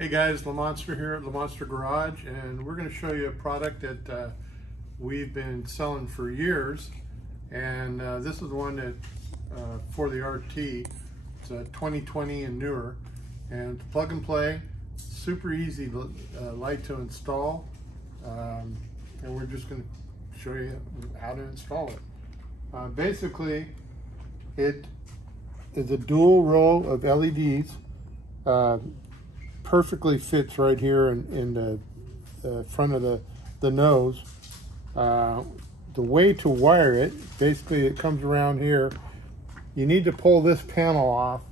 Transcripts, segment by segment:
Hey guys, Lamonster here at Lamonster Garage, and we're going to show you a product that we've been selling for years. And this is one that for the RT. It's a 2020 and newer, and it's plug and play, super easy light to install, and we're just going to show you how to install it. Basically, it is a dual row of LEDs. Perfectly fits right here in the front of the nose. The way to wire it, basically it comes around here. You need to pull this panel off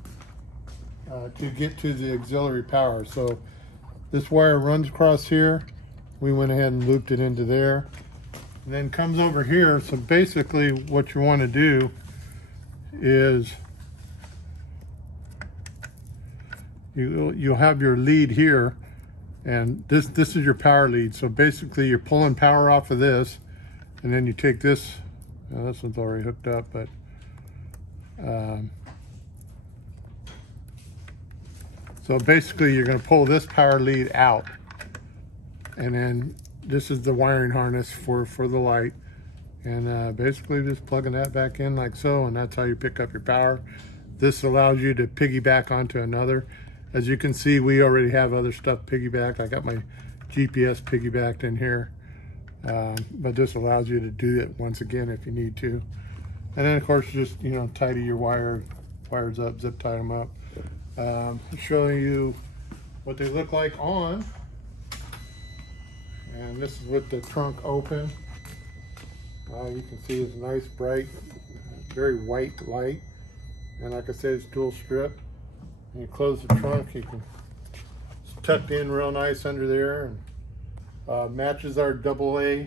to get to the auxiliary power. So this wire runs across here. We went ahead and looped it into there, and then comes over here. So basically what you want to do is you'll have your lead here, and this is your power lead. So basically you're pulling power off of this, and then you take this, this one's already hooked up, but so basically you're going to pull this power lead out, and then this is the wiring harness for the light, and basically just plugging that back in like so, and that's how you pick up your power. This allows you to piggyback onto another. As you can see, we already have other stuff piggybacked. I got my GPS piggybacked in here, but this allows you to do it once again if you need to. And then of course, just tidy your wires up, zip tie them up. Showing you what they look like on, and this is with the trunk open. You can see it's nice, bright, very white light, and like I said, it's dual strip. You close the trunk, it's tucked in real nice under there, and matches our AA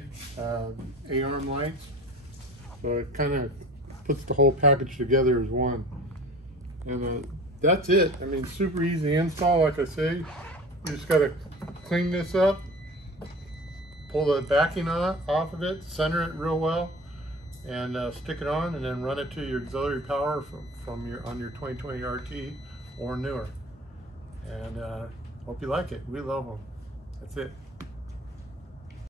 A-arm lights. So it kind of puts the whole package together as one. And that's it. I mean, super easy install, like I say. You just got to clean this up, pull the backing off of it, center it real well, and stick it on, and then run it to your auxiliary power on your 2020 RT or newer. And hope you like it. We love them. That's it.